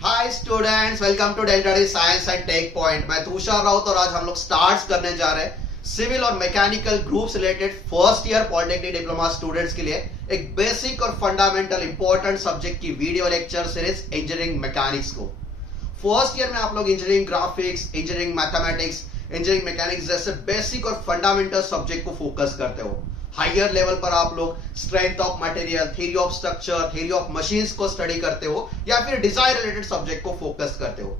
Hi students, welcome to delta the science and tech point. मैं तुषार राउत और आज हम लोग स्टार्ट करने जा रहे हैं सिविल और mechanical groups related first year polytechnic diploma students के लिए एक बेसिक और फंडामेंटल इंपॉर्टेंट सब्जेक्ट की video lecture series engineering mechanics को। फर्स्ट ईयर में आप लोग engineering graphics, engineering mathematics, engineering mechanics जैसे बेसिक और फंडामेंटल सब्जेक्ट को फोकस करते हो। हायर लेवल पर आप लोग strength of material, theory of structure, theory of machines को स्टडी करते हो या फिर डिजाइन रिलेटेड सब्जेक्ट को फोकस करते हो।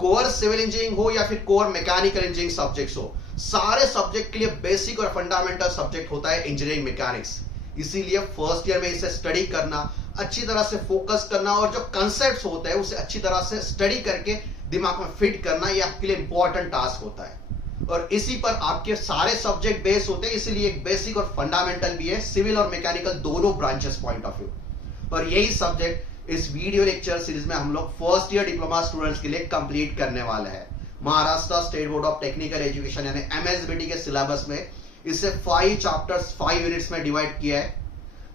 कोर सिविल इंजीनियरिंग हो या फिर कोर मैकेनिकल इंजीनियरिंग सब्जेक्ट्स हो, सारे सब्जेक्ट के लिए बेसिक और फंडामेंटल सब्जेक्ट होता है इंजीनियरिंग मैकेनिक्स। इसीलिए फर्स्ट ईयर में इसे स्टडी करना, अच्छी तरह से फोकस करना और जो कंसेप्ट्स होते हैं उसे अच्छी तरह से स्टडी करके दिमाग में फिट करना, ये आपके लिए इंपॉर्टेंट टास्क होता है। और इसी पर आपके सारे सब्जेक्ट बेस होते हैं, इसलिए एक बेसिक और फंडामेंटल भी है, सिविल और मैकेनिकल दोनों ब्रांचेस पॉइंट ऑफ व्यू। और यही सब्जेक्ट इस वीडियो लेक्चर सीरीज में हम लोग फर्स्ट ईयर डिप्लोमा स्टूडेंट्स के लिए कंप्लीट करने वाले हैं। Maharashtra state board of technical education यानी एमएसबीटी के सिलेबस में इसे 5 चैप्टर्स 5 यूनिट्स में डिवाइड किया है।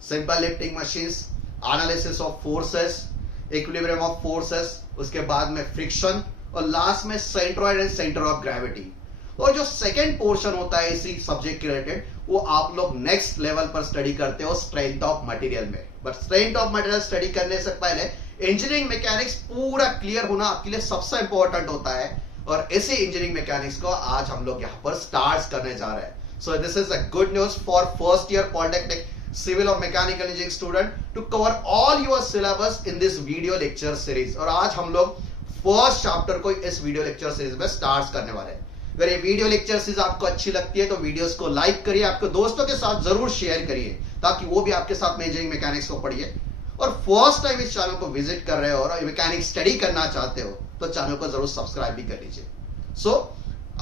Simple lifting machines, analysis of forces, equilibrium of forces, उसके बाद में फ्रिक्शन और लास्ट में centroid and centre of gravity. और जो सेकेंड पोर्शन होता है इसी सब्जेक्ट के रिलेटेड, वो आप लोग नेक्स्ट लेवल पर स्टडी करते हो स्ट्रेंथ ऑफ मटेरियल में। But strength of material study करने से पहले इंजीनियरिंग मैकेनिक्स पूरा क्लियर होना आपके लिए सबसे इंपॉर्टेंट होता है। और इसी इंजीनियरिंग मैकेनिक्स को आज हम लोग यहाँ पर स्टार्ट करने जा रहे हैं। So this is a good news for first year polytechnic civil और mechanical engineering student to cover all your syllabus in this video lecture series. और आज हम लोग फर्स्ट चैप्टर को इस वीडियो लेक्चर सीरीज में स्टार्ट करने वाले हैं। अगर ये वीडियो लेक्चर सीरीज आपको अच्छी लगती है तो वीडियोस को लाइक करिए, आपके दोस्तों के साथ जरूर शेयर करिए ताकि वो भी आपके साथ में इंजीनियरिंग मैकेनिक्स को पढ़िए। और फर्स्ट टाइम इस चैनल को विजिट कर रहे हो और मैकेनिक्स स्टडी करना चाहते हो तो चैनल को जरूर सब्सक्राइब भी कर लीजिए। सो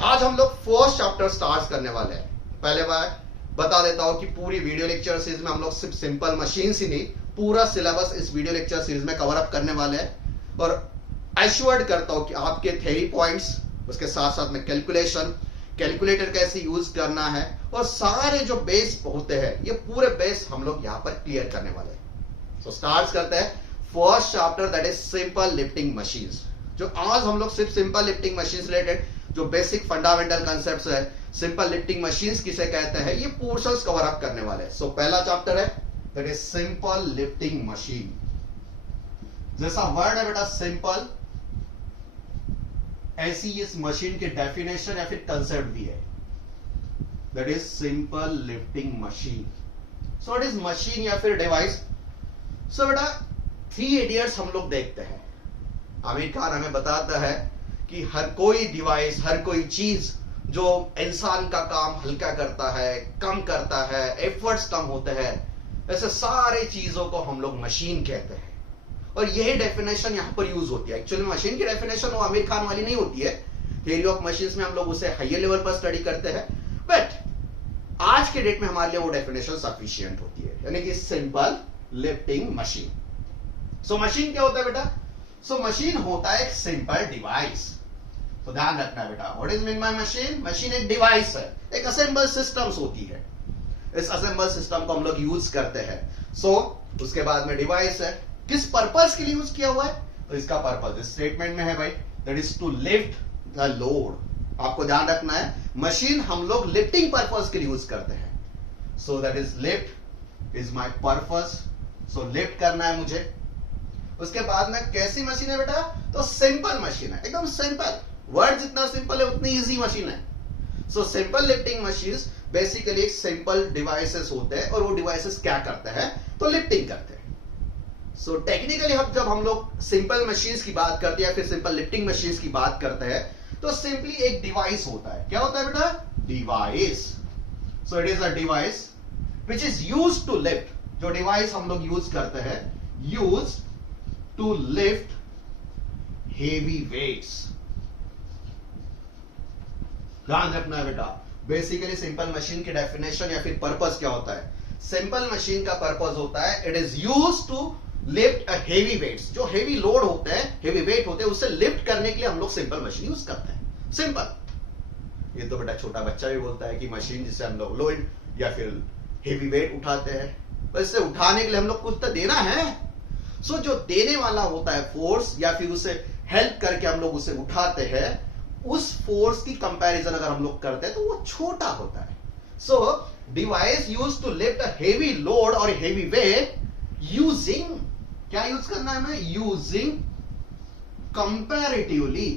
आज हम लोग फर्स्ट चैप्टर स्टार्ट करने वाले हैं। पहले बार बता देता हूं कि पूरी वीडियो लेक्चर सीरीज में हम लोग सिर्फ सिंपल मशीन ही नहीं, पूरा सिलेबस इस वीडियो लेक्चर सीरीज में कवर अप करने वाले हैं। और एश्योर्ड करता हूं कि आपके थ्योरी पॉइंट्स, उसके साथ साथ में कैलकुलेशन, कैलकुलेटर कैसे यूज करना है और सारे जो बेस होते हैं, ये पूरे बेस हम लोग यहां पर क्लियर करने वाले हैं। सो स्टार्ट करते हैं first chapter, that is simple lifting machines. जो आज हम लोग सिर्फ सिंपल लिफ्टिंग मशीन्स रिलेटेड जो बेसिक फंडामेंटल कांसेप्ट्स है, सिंपल लिफ्टिंग मशीन्स किसे कहते हैं, ये पोर्शंस कवर अप करने वाले हैं। सो पहला चैप्टर है that is simple lifting machine. जैसा वर्ड है बेटा सिंपल, ऐसी इस मशीन के डेफिनेशन या फिर कंसेप्ट भी है, that is simple lifting machine. So it is machine या फिर डिवाइस। सो बेटा 3 इडियट्स हम लोग देखते हैं। आमिर खान हमें बताता है कि हर कोई डिवाइस, हर कोई चीज जो इंसान का काम हल्का करता है, कम करता है, एफर्ट्स कम होते हैं, ऐसे सारे चीजों को हम लोग मशीन कहते हैं। और यही डेफिनेशन यहां पर यूज होती है। एक्चुअली मशीन की डेफिनेशन वो आमिर खान वाली नहीं होती है। थ्योरी ऑफ मशीन्स में हम लोग उसे हायर लेवल पर स्टडी करते हैं, बट आज के डेट में हमारे लिए वो डेफिनेशन सफिशिएंट होती है, यानी कि simple lifting machine. So machine क्या होता है बेटा? सो मशीन होता है एक सिंपल डिवाइस। तो ध्यान रखना बेटा, what is mean by machine? Machine एक डिवाइस है, एक असेंबल सिस्टम्स होती है। इस असेंबल सिस्टम को हम लोग यूज करते हैं। सो उसके बाद में डिवाइस है, किस पर्पस के लिए यूज किया हुआ है? तो इसका पर्पस इस स्टेटमेंट में है भाई, that is to lift the load. आपको ध्यान रखना है, मशीन हम लोग लिफ्टिंग पर्पस के लिए यूज करते हैं। So that is lift is my purpose. So lift करना है मुझे। उसके बाद में कैसी मशीन है बेटा? तो सिंपल मशीन है, एकदम सिंपल। वर्ड जितना सिंपल है उतनी इजी मशीन है। So simple lifting machines basically simple devices होते हैं और वो डिवाइसेस क्या करते हैं? तो लिफ्टिंग करते हैं। सो टेक्निकली जब हम लोग सिंपल मशीन्स की बात करते हैं या फिर सिंपल लिफ्टिंग मशीन्स की बात करते हैं तो सिंपली एक डिवाइस होता है। क्या होता है बेटा? Device. So it is a device which is used to lift. जो डिवाइस हम लोग यूज करते हैं, use to lift heavy weights. ध्यान रखना है बेटा, बेसिकली सिंपल मशीन की डेफिनेशन या फिर पर्पस क्या होता है? सिंपल मशीन का पर्पस होता है it is used to lift a heavy weights. जो हेवी लोड होते हैं, हेवी वेट होते हैं, उसे लिफ्ट करने के लिए हम लोग सिंपल मशीन यूज करते हैं। सिंपल। ये तो बेटा छोटा बच्चा भी बोलता है कि मशीन जिसे हम लोग लोड या फिर हेवी वेट उठाते हैं, तो इससे उठाने के लिए हम लोग कुछ तो देना है। सो जो देने वाला होता है फोर्स या फिर उसे हेल्प करके हम लोग उसे उठाते हैं, उस फोर्स की कंपैरिजन अगर हम लोग करते हैं तो वो छोटा होता है. So device use to lift a heavy load और हेवी वेट यूजिंग, क्या यूज करना है हमें, using comparatively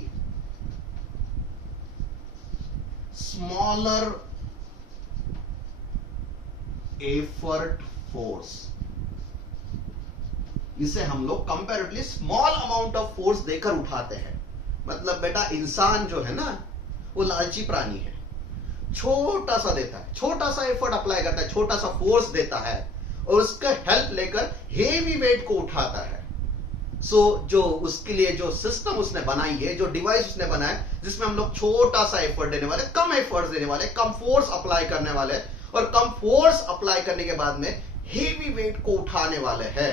smaller effort force. इसे हम लोग comparatively small amount of force देकर उठाते हैं. मतलब बेटा इंसान जो है ना वो लालची प्राणी है, छोटा सा देता है, छोटा सा एफर्ट अप्लाई करता है, छोटा सा फोर्स देता है और उसका हेल्प लेकर हेवी वेट को उठाता है. सो जो उसके लिए जो सिस्टम उसने बनाई है, जो डिवाइस उसने बनाया, जिसमें हम लोग छोटा सा एफर्ट देने वाले, कम एफर्ट देने वाले, कम फोर्स अप्लाई करने वाले और कम फोर्स अप्लाई करने के बाद में हेवी वेट को उठाने वाले हैं,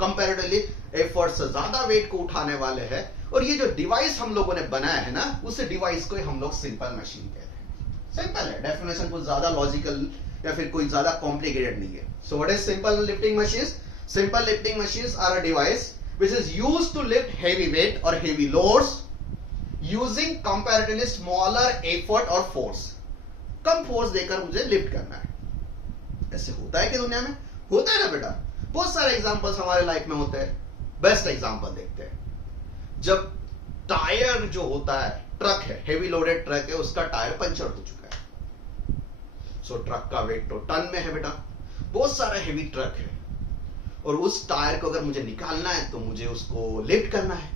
कंपैरेटिवली एफर्ट से ज्यादा वेट को उठाने वाले हैं. और ये जो डिवाइस हम लोगों ने बनाया है ना, उस डिवाइस को हम लोग सिंपल मशीन कहते हैं. सिंपल है, डेफिनेशन कुछ ज्यादा लॉजिकल या फिर कोई ज्यादा कॉम्प्लिकेटेड नहीं है. So what is simple lifting machines? Simple lifting machines are a device which is used to lift heavy weight or heavy loads using comparatively smaller effort or force. Come force देकर मुझे lift करना है. ऐसे होता है कि दुनिया में होता है ना बेटा. बहुत सारे एग्जांपल्स हमारे लाइफ में होते हैं. बेस्ट एग्जांपल देखते हैं. जब टायर जो होता है, ट्रक है, हेवी लोडेड ट्रक है, उसका टायर पंचर हो चुका है. सो ट्रक का वेट तो टन में है बेटा, बहुत सारा हेवी ट्रक है और उस टायर को अगर मुझे निकालना है तो मुझे उसको लिफ्ट करना है.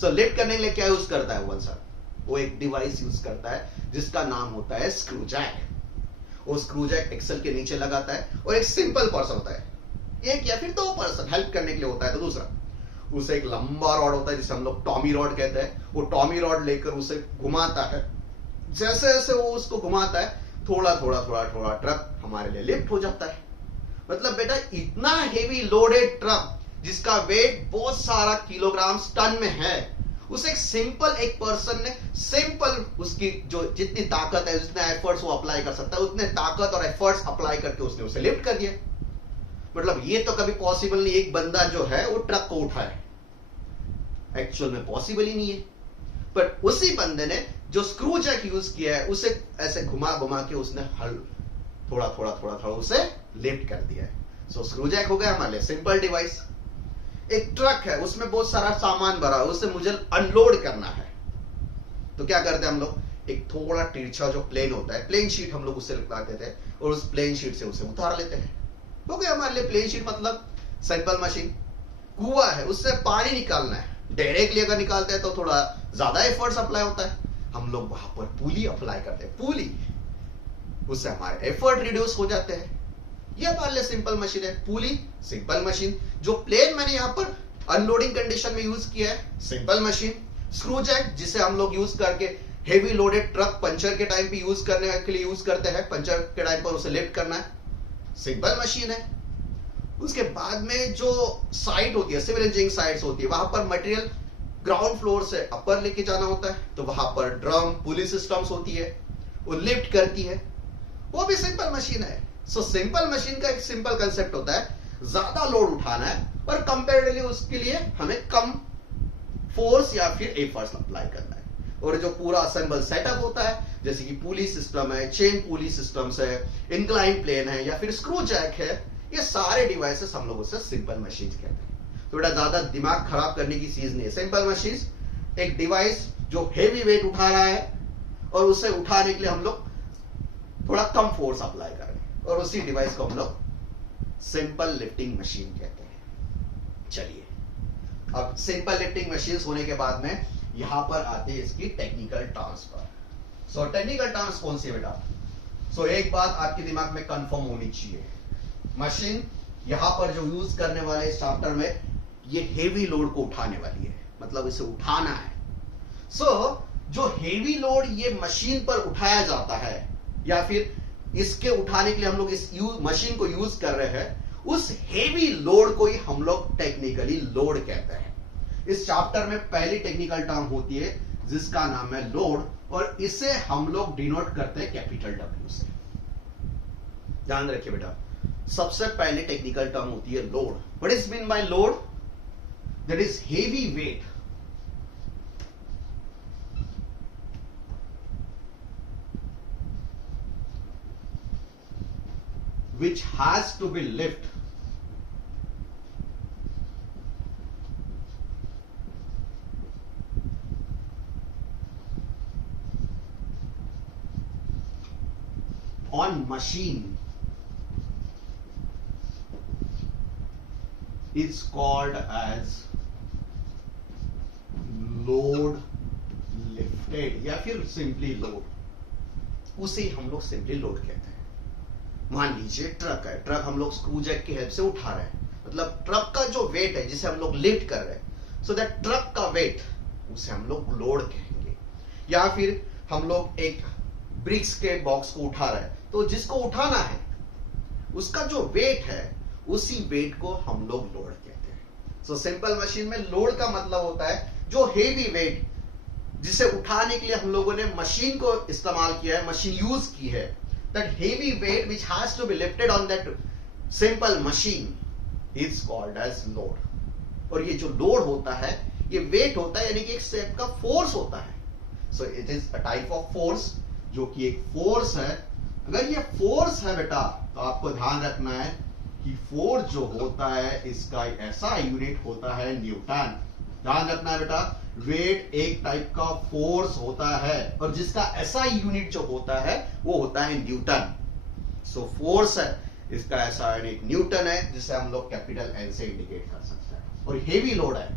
सो लिफ्ट करने के लिए क्या यूज करता है सर? वो एक डिवाइस यूज करता है जिसका नाम होता है स्क्रू जैक. वो स्क्रू जैक एक्सल के नीचे लगाता है और एक सिंपल पर्सन होता है, एक या फिर दो पर्सन हेल्प करने के लिए होता है. तो दूसरा, उसे एक लंबा रॉड होता है जिसे हम लोग टॉमी रॉड कहते हैं. वो टॉमी रॉड लेकर उसे घुमाता है. जैसे जैसे वो उसको घुमाता है, थोड़ा थोड़ा थोड़ा थोड़ा ट्रक हमारे लिए लिफ्ट हो जाता है. मतलब बेटा इतना हेवी लोडेड ट्रक जिसका वेट बहुत सारा किलोग्राम टन में है, उसे एक सिंपल एक पर्सन ने सिंपल उसकी जो जितनी ताकत है, जितने एफर्ट्स वो अप्लाई कर सकता है, उतने ताकत और एफर्ट्स अप्लाई करके उसने उसे लिफ्ट कर दिया. मतलब ये तो कभी पॉसिबल नहीं एक बंदा जो है वो ट्रक को उठाए, एक्चुअल में पॉसिबल ही नहीं है. पर उसी बंदे ने जो स्क्रू जैक यूज किया है, उसे ऐसे घुमा घुमा के उसने हल थोड़ा थोड़ा थोड़ा थोड़ा उसे लिफ्ट कर दिया है. सो स्क्रू जैक हो गया हमारे लिए सिंपल डिवाइस. एक ट्रक है, उसमें बहुत सारा सामान भरा है, उसे मुझे अनलोड करना है. तो क्या करते हैं हम लोग, एक थोड़ा तिरछा जो प्लेन होता है, प्लेन शीट हम लोग उससे लगाते थे और उस प्लेन शीट से उसे उतार लेते हैं. हो गया हमारे लिए प्लेन शीट मतलब सिंपल मशीन. कुआं है, उससे पानी निकालना है, डायरेक्टली अगर निकालते हैं तो थोड़ा ज्यादा एफर्ट्स अप्लाई होता है. हम लोग वहां पर पुली अप्लाई करते हैं, पुली, उससे हमारे एफर्ट रिड्यूस हो जाते हैं. ये हमारे लिए सिंपल मशीन है. पुली सिंपल मशीन. जो प्लेन मैंने यहां पर अनलोडिंग कंडीशन में यूज किया है, सिंपल मशीन. स्क्रू जैक जिसे हम लोग यूज करके हेवी लोडेड ट्रक पंचर के टाइम पे यूज करने के लिए यूज करते हैं, पंचर के टाइम पर उसे लिफ्ट करना है, सिंपल मशीन है. उसके बाद में जो साइट होती है, सिविल इंजीनियरिंग साइट्स होती है, वहां पर मटेरियल ग्राउंड फ्लोर से अपर लेके जाना होता है, तो वहां पर ड्रम पुली सिस्टम्स होती है, वो लिफ्ट करती है, वो भी सिंपल मशीन है. सो सिंपल मशीन का एक सिंपल कंसेप्ट होता है, ज्यादा लोड उठाना है और कंपैरेटिवली उसके लिए हमें कम फोर्स या फिर एफर्ट्स अप्लाई करना है. और जो पूरा असेंबल सेटअप होता है, जैसे कि पुली सिस्टम है, चेन पुली सिस्टम्स है, इंक्लाइन प्लेन है या फिर स्क्रू जैक है, ये सारे डिवाइसेस हम लोग उसे सिंपल मशीन कहते हैं. तो बेटा ज्यादा दिमाग खराब करने की चीज नहीं है. सिंपल मशीन एक डिवाइस जो हेवी वेट उठा रहा है और उसे उठाने के लिए हम लोग थोड़ा कम फोर्स अप्लाई कर रहे हैं और उसी डिवाइस को हम लोग सिंपल लिफ्टिंग मशीन कहते हैं. चलिए, अब सिंपल लिफ्टिंग मशीन होने के बाद में यहां पर आते हैं इसकी टेक्निकल टर्म्स पर. सो टेक्निकल टर्म्स कौन सी है बेटा? सो एक बात आपके दिमाग में कंफर्म होनी चाहिए, मशीन यहां पर जो यूज करने वाले इस चैप्टर में, ये हेवी लोड को उठाने वाली है, मतलब इसे उठाना है. सो जो हेवी लोड ये मशीन पर उठाया जाता है या फिर इसके उठाने के लिए हम लोग इस मशीन को यूज कर रहे हैं, उस हेवी लोड को ही हम लोग टेक्निकली लोड कहते हैं. इस चैप्टर में पहली टेक्निकल टर्म होती है जिसका नाम है लोड, और इसे हम लोग डिनोट करते हैं कैपिटल डब्ल्यू से. ध्यान रखिए बेटा, सबसे पहले टेक्निकल टर्म होती है load. What is mean by load? that is heavy weight which has to be lifted on machine is called as load lifted या फिर सिंपली लोड, उसे हम लोग सिंपली लोड कहते हैं। मान लीजिए ट्रक है, ट्रक हम लोग स्क्रू जैक की हेल्प से उठा रहे हैं, मतलब ट्रक का जो वेट है जिसे हम लोग लिफ्ट कर रहे हैं, सो दैट ट्रक का वेट उसे हम लोग लोड कहेंगे। या फिर हम लोग एक ब्रिक्स के बॉक्स को उठा रहे हैं, तो जिसको उठाना है उसका जो वेट है उसी वेट को हम लोग लोड कहते हैं। सो सिंपल मशीन में लोड का मतलब होता है जो हेवी वेट जिसे उठाने के लिए हम लोगों ने मशीन को इस्तेमाल किया है, मशीन यूज की है, that heavy weight which has to be lifted on that simple machine is called as load. और ये जो लोड होता है ये वेट होता है, यानी कि एक सेट का फोर्स होता है। सो it is a type of force, जो कि एक फोर्स है। अगर ये फोर्स है बेटा तो आपको ध्यान रखना है कि फोर्स जो होता है इसका ऐसा यूनिट होता है न्यूटन। ध्यान रखना है बेटा, वेट एक टाइप का फोर्स होता है और जिसका ऐसा यूनिट जो होता है वो होता है न्यूटन। सो फोर्स है, इसका ऐसा यूनिट न्यूटन है, जिसे हम लोग कैपिटल एन से इंडिकेट कर सकते हैं। और हेवी लोड है,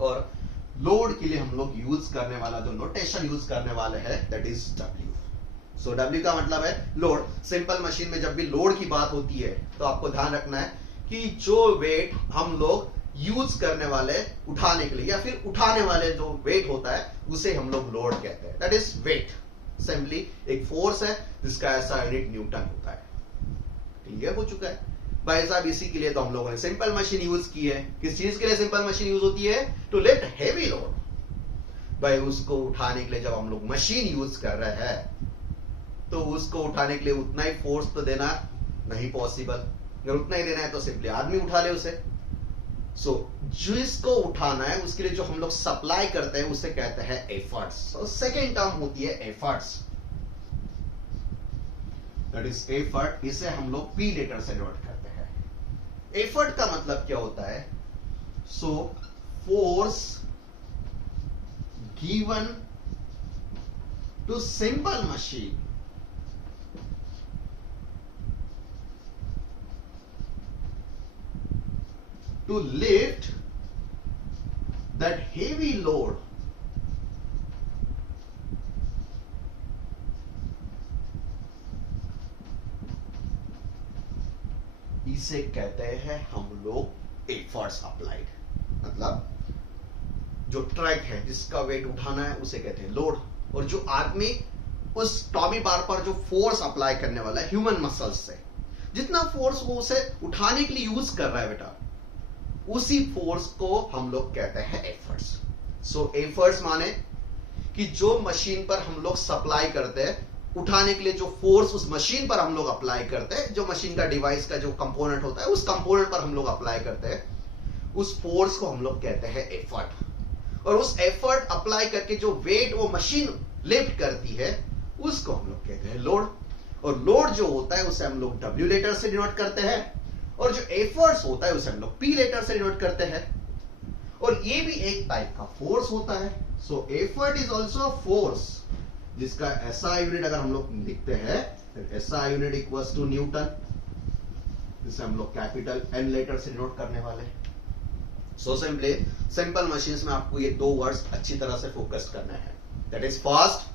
और लोड के लिए हम लोग यूज करने वाला जो नोटेशन यूज करने वाले हैं that is W. So W का मतलब है लोड। सिंपल मशीन में जब भी लोड की बात होती है तो आपको ध्यान रखना है कि जो वेट हम लोग यूज करने वाले उठाने के लिए या फिर उठाने वाले जो वेट होता है उसे हम लोग लोड कहते हैं, दैट इज वेट। सिंपली एक फोर्स है जिसका ऐसा यूनिट न्यूटन होता है। क्लियर हो चुका है भाई साहब? इसी के लिए तो हम लोगों ने सिंपल मशीन यूज की है। किस चीज के लिए सिंपल मशीन यूज होती है? To lift heavy load. भाई उसको उठाने के लिए जब हम लोग मशीन यूज कर रहे हैं तो उसको उठाने के लिए उतना ही फोर्स तो देना नहीं पॉसिबल। अगर उतना ही देना है तो सिंपली आदमी उठा ले उसे। सो जिसको उठाना है उसके लिए जो हम लोग सप्लाई करते हैं उसे कहते हैं एफर्ट्स। सो सेकेंड टर्म होती है एफर्ट्स, दैट इज एफर्ट। इसे हम लोग पी लेटर से नोट करते हैं। एफर्ट का मतलब क्या होता है? So force given to simple machine to lift that heavy load इसे कहते हैं हम लोग एफर्ट्स अप्लाइड। मतलब जो ट्रक है जिसका वेट उठाना है उसे कहते हैं लोड, और जो आदमी उस टॉमी बार पर जो फोर्स अप्लाई करने वाला है ह्यूमन मसल्स से, जितना फोर्स वो उसे उठाने के लिए यूज कर रहा है बेटा, उसी फोर्स को हम लोग कहते हैं एफर्ट्स। सो एफर्ट्स माने कि जो मशीन पर हम लोग सप्लाई करते हैं उठाने के लिए, जो फोर्स उस मशीन पर हम लोग अप्लाई करते हैं, जो मशीन का डिवाइस का जो कंपोनेंट होता है उस कंपोनेंट पर हम लोग अप्लाई करते हैं, उस फोर्स को हम लोग कहते हैं एफर्ट। और उस एफर्ट अप्लाई करके जो वेट वो मशीन लिफ्ट करती है उसको हम लोग कहते हैं लोड। और लोड जो होता है उसे हम लोग डब्ल्यू लेटर से डिनोट करते हैं, और जो एफर्ट्स होता है उसे हम लोग पी लेटर से डिनोट करते हैं। और ये भी एक टाइप का फोर्स होता है। So effort is also a force, जिसका एसआई यूनिट अगर हम लोग लिखते हैं SI unit equals to Newton, जिसे हम लोग कैपिटल एन लेटर से डिनोट करने वाले। सो सिंपली सिंपल मशीन्स में आपको ये दो वर्ड्स अच्छी तरह से फोकस करना है, दैट इज फर्स्ट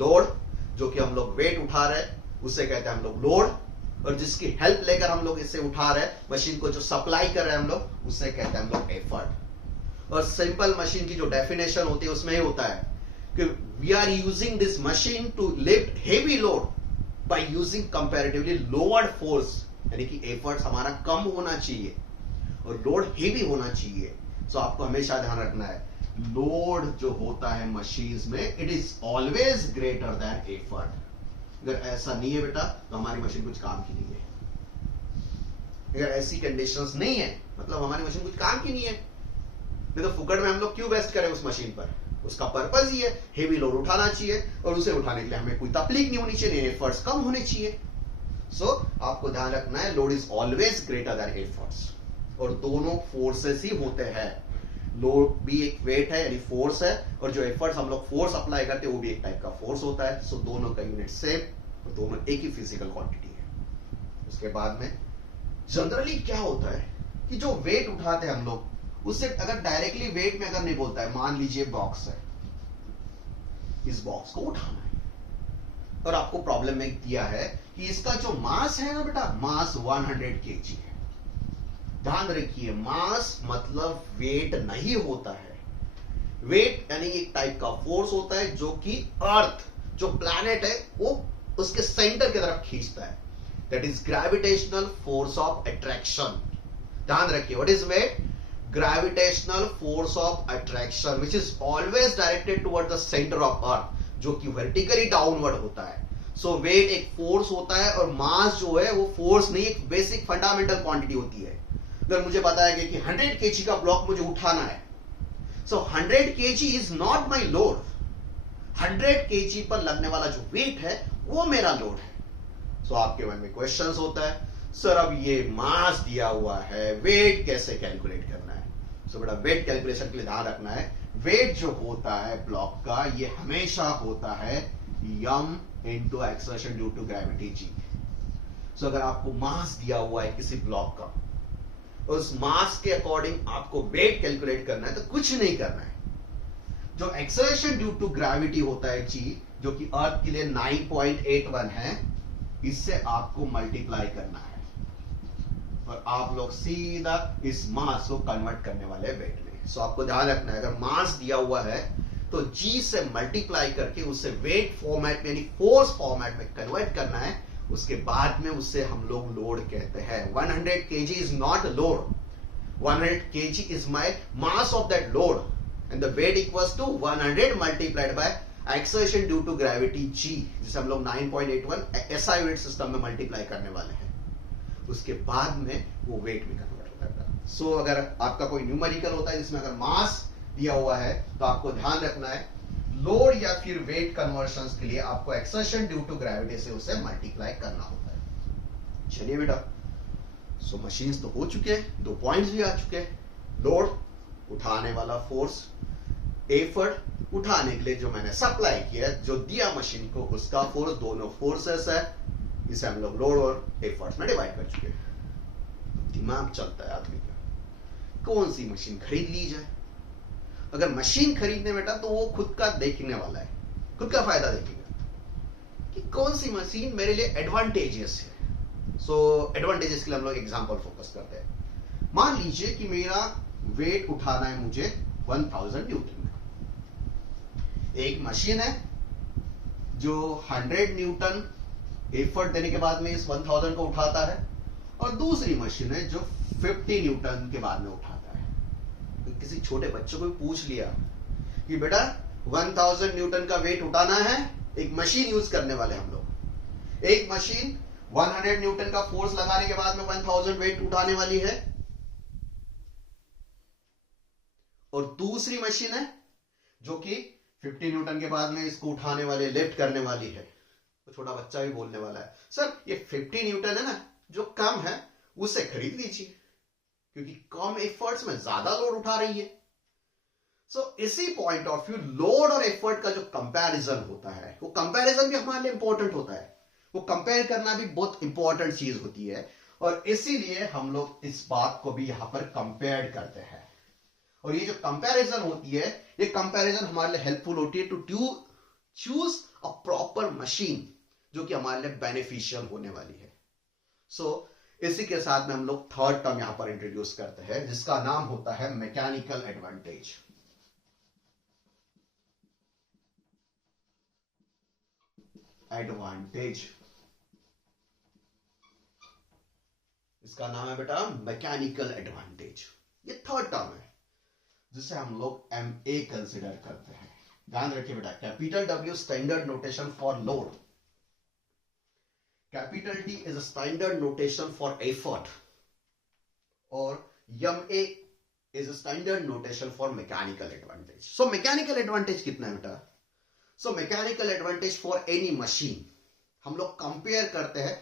लोड, जो कि हम लोग वेट उठा रहे हैं उसे कहते हैं हम लोग लोड, और जिसकी हेल्प लेकर हम लोग इसे उठा रहे हैं मशीन को, जो सप्लाई कर रहे हैं हम लोग, उसे कहते हैं हम लोग एफर्ट। और सिंपल मशीन की जो डेफिनेशन होती है उसमें ही होता है कि we are using this machine to lift heavy load by using comparatively lower force, यानी कि एफर्ट्स हमारा कम होना चाहिए और लोड हेवी होना चाहिए। सो आपको हमेशा ध्यान रखना है लोड जो होता है मशीन्स में it is always greater than effort. अगर ऐसा नहीं है बेटा तो हमारी मशीन कुछ काम की नहीं है। अगर ऐसी कंडीशंस नहीं है मतलब हमारी मशीन कुछ काम की नहीं है। नहीं तो फुकट में हम लोग क्यों वेस्ट करें उस मशीन पर? उसका पर्पस ही है हेवी लोड उठाना चाहिए, और उसे उठाने के लिए हमें कोई तकलीफ नहीं होनी चाहिए, एफर्ट्स कम होने चाहिए। सो आपको ध्यान रखना है, load is always greater then efforts, और दोनों फोर्सेस ही होते हैं। लोड भी एक वेट है यानी फोर्स है, और जो एफर्ट्स हम लोग फोर्स अप्लाई करते हैं वो भी एक टाइप का फोर्स होता है। सो दोनों का यूनिट सेम, और दोनों एक ही फिजिकल क्वांटिटी है। उसके बाद में जनरली क्या होता है कि जो वेट उठाते हैं हम लोग, उससे अगर डायरेक्टली वेट में अगर नहीं बोलता है, मान लीजिए बॉक्स है, इस बॉक्स को उठाना है, और आपको प्रॉब्लम में दिया है कि इसका जो मास है ना बेटा, मास 100 kg है। ध्यान रखिए, मास मतलब वेट नहीं होता है। वेट यानी एक टाइप का फोर्स होता है जो कि अर्थ, जो प्लैनेट है, वो उसके सेंटर की तरफ खींचता है। That is gravitational force of attraction. ध्यान रखिए, what is weight? Gravitational force of attraction which is always directed toward the centre of earth, जो कि वर्टिकली डाउनवर्ड होता है। सो वेट एक फोर्स होता है, और मास जो है वो फोर्स नहीं, एक बेसिक फंडामेंटल क्वांटिटी होती है। अगर मुझे बताया गया कि 100 kg का ब्लॉक मुझे उठाना है, सो 100 kg is not my load. 100 kg पर लगने वाला जो वेट है वो मेरा लोड है। सो आपके मन में क्वेश्चंस होता है, सर अब ये मास दिया हुआ है, वेट कैसे कैलकुलेट करना है? सो बेटा, वेट कैलकुलेशन के लिए ध्यान रखना है, वेट जो होता है ब्लॉक का, ये हमेशा होता है m into exertion due to gravity g। So अगर आपको मास दिया हुआ है किसी ब्लॉक का, उस मास के अकॉर्डिंग आपको वेट कैलकुलेट करना है, तो कुछ नहीं करना है। जो एक्सर्शन ड्यू टू ग्रेविटी होता है g, जो कि अर्थ के लिए 9.81 है, इससे आपको मल्टीप्लाई करना है, और आप लोग सीधा इस मास को कन्वर्ट करने वाले वेट में। सो आपको ध्यान रखना है, अगर मास दिया हुआ है तो g से मल्टीप्लाई करके उसे वेट फॉर्मेट में यानी फोर्स फॉर्मेट में कन्वर्ट करना है। उसके बाद में उससे हम लोग लोड कहते हैं। 100 kg is not load, 100 kg is my mass of that load, and the weight equals to 100 multiplied by exertion due to gravity g, जिसे हम लोग 9.81 SI यूनिट सिस्टम में मल्टीप्लाई करने वाले हैं। उसके बाद में वो वेट में कन्वर्ट होता है। सो अगर आपका कोई न्यूमेरिकल होता है जिसमें अगर मास दिया हुआ है, तो आपको ध्यान रखना है, लोड या फिर वेट कन्वर्शंस के लिए आपको एक्सर्शन ड्यू टू ग्रेविटी से उसे मल्टीप्लाई करना होता है। चलिए बेटा, सो मशीन्स तो हो चुके हैं, 2 पॉइंट्स भी आ चुके हैं। लोड उठाने वाला फोर्स, एफर्ट उठाने के लिए जो मैंने सप्लाई किया, जो दिया मशीन को, उसका फोर्स, दोनों फोर्सेस है, इसे हम लोग लोड और एफर्ट्स में डिवाइड कर चुके हैं। दिमाग चलता है आदमी का, कौन सी मशीन खरीद ली जाए। अगर मशीन खरीदने बेटा, तो वो खुद का देखने वाला है, खुद का फायदा देखेगा कि कौन सी मशीन मेरे लिए एडवांटेजियस है। सो एडवांटेजेस के लिए हम लोग एग्जांपल फोकस करते हैं। मान लीजिए कि मेरा वेट उठाना है मुझे 1000 न्यूटन में। एक मशीन है जो 100 न्यूटन एफर्ट देने के बाद में इस 1000 को उठाता है, और दूसरी मशीन है जो 50 न्यूटन के बाद में उठाता है। तो किसी छोटे बच्चों को भी पूछ लिया कि बेटा 1000 न्यूटन का वेट उठाना है, एक मशीन यूज करने वाले हम लोग। एक मशीन 100 न्यूटन का फोर्स लगाने के बाद में 1000 वेट उठाने वाली है, और दूसरी मशीन है जो कि 50 न्यूटन के बाद में इसको उठाने वाले, लिफ्ट करने वाली है। तो छोटा बच्चा भी बोलने वाला है, सर ये 50 न्यूटन है ना, जो कम है, उसे खरीद लीजिए, क्योंकि कम एफर्ट्स में ज्यादा लोड उठा रही है। सो इसी पॉइंट ऑफ व्यू लोड और एफर्ट का जो कंपैरिजन होता है, वो कंपैरिजन भी हमारे लिए इंपॉर्टेंट होता है। वो कंपेयर करना भी बहुत इंपॉर्टेंट चीज होती है, और इसीलिए हम लोग इस बात को भी यहां पर कंपेयर करते हैं। और ये जो कंपैरिजन होती है, ये कंपैरिजन हमारे लिए हेल्पफुल होती है to choose a proper machine जो कि हमारे लिए बेनिफिशियल होने वाली है। सो इसी के साथ में हम लोग थर्ड टर्म यहां पर इंट्रोड्यूस करते हैं, जिसका नाम होता है मैकेनिकल एडवांटेज। एडवांटेज, इसका नाम है बेटा मैकेनिकल एडवांटेज। ये थर्ड टर्म है जिसे हम लोग MA कंसिडर करते हैं। ध्यान रखिए बेटा, capital W standard notation for load, capital T is a standard notation for effort, और MA is a standard notation for mechanical advantage. So mechanical advantage कितना है बेटा? So mechanical advantage for any machine हम लोग compare करते हैं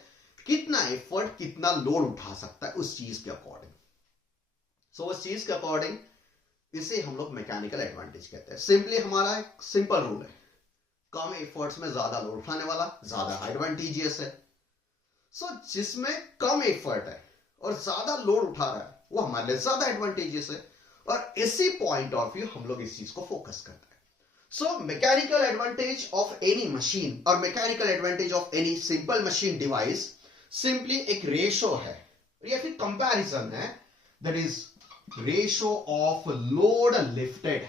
कितना effort कितना लोड उठा सकता है उस चीज के अकॉर्डिंग. सो उस चीज के अकॉर्डिंग इसे हम लोग मैकेनिकल एडवांटेज कहते हैं. सिंपली हमारा एक सिंपल रूल है, कम एफर्ट्स में ज्यादा लोड उठाने वाला ज्यादा एडवांटेजियस है. सो जिसमें कम एफर्ट है और ज्यादा लोड उठा रहा है वो हमारे लिए ज्यादा एडवांटेजियस है, और इसी पॉइंट ऑफ व्यू हम लोग इस चीज को फोकस करते हैं. So mechanical advantage of any machine और mechanical advantage of any simple machine device simply एक रेशो है या फिर कंपैरिजन है, that is ratio of load lifted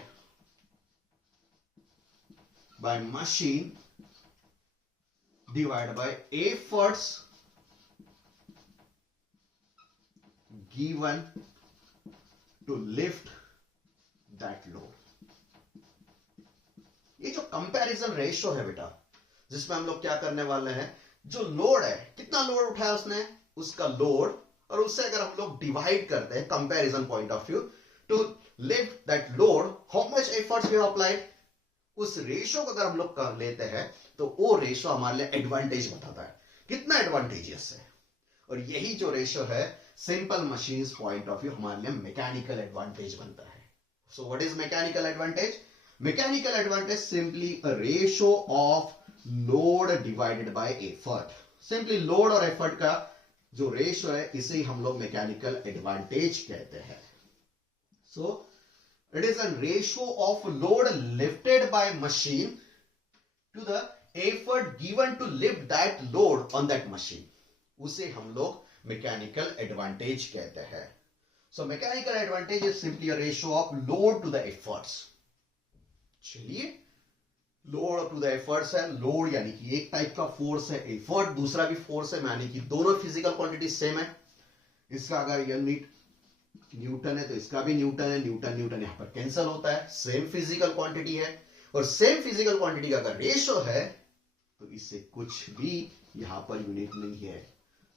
by machine divided by efforts given to lift that load. ये जो comparison ratio है बेटा, जिसमें हम लोग क्या करने वाले हैं, जो लोड है कितना लोड उठाया उसने, उसका लोड, और उससे अगर हम लोग डिवाइड करते हैं comparison point of view to lift that load, how much efforts we have applied, उस रेशो को अगर हम लोग कर लेते हैं तो वो रेशो हमारे लिए एडवांटेज बताता है कितना एडवांटेजियस है. और यही जो रेशो है simple machines point of view हमारे लिए मैकेनिकल एडवांटेज बनता है. So what is mechanical advantage? Mechanical advantage simply a ratio of load divided by effort. Simply load और एफर्ट का जो रेशो है इसे हम लोग मैकेनिकल एडवांटेज कहते हैं. सो it is a ratio of load lifted by machine to the effort given to lift that load on that machine. उसे हम लोग mechanical advantage कहते हैं. So mechanical advantage is simply a ratio of load to the efforts. चलिए, load to the efforts है. load यानी कि एक टाइप का फोर्स है, effort दूसरा भी फोर्स है, यानी कि दोनों फिजिकल क्वांटिटी सेम है. इसका अगर यूनिट न्यूटन है तो इसका भी न्यूटन है, न्यूटन न्यूटन यहां पर कैंसिल होता है, सेम फिजिकल क्वांटिटी है. और सेम फिजिकल क्वांटिटी का अगर रेशो है तो इससे कुछ भी यहां पर यूनिट नहीं है.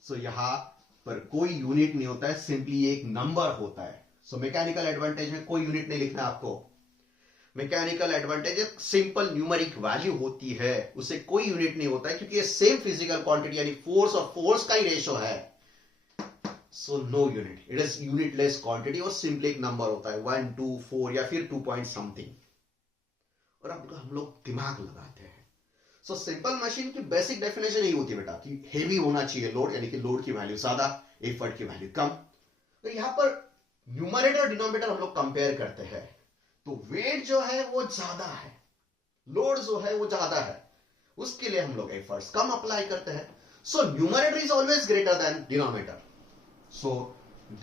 सो यहां पर कोई यूनिट नहीं होता है, सिंपली एक नंबर होता है. सो मैकेनिकल एडवांटेज में कोई यूनिट नहीं लिखना आपको. मैकेनिकल एडवांटेज एक सिंपल न्यूमेरिक वैल्यू होती है, उसे कोई यूनिट नहीं होता है क्योंकि ये सेम फिजिकल क्वांटिटी यानी फोर्स और फोर्स का ही रेशो है. So no unit, it is unitless quantity और सिंपली एक नंबर होता है 1, 2, 4 या फिर 2 point something. और अब हम लोग दिमाग लगाते हैं. सो सिंपल मशीन की बेसिक डेफिनेशन यही होती है बेटा कि हेवी होना चाहिए लोड, यानी कि लोड की वैल्यू ज्यादा, एफर्ट की वैल्यू कम. तो यहां पर न्यूमरेटर और डिनोमिनेटर हम लोग कंपेयर करते हैं तो वेट जो है वो ज्यादा है, लोड जो है वो ज्यादा है, उसके लिए हम लोग एफर्ट्स कम अप्लाई करते हैं. So numerator is always greater than denominator. So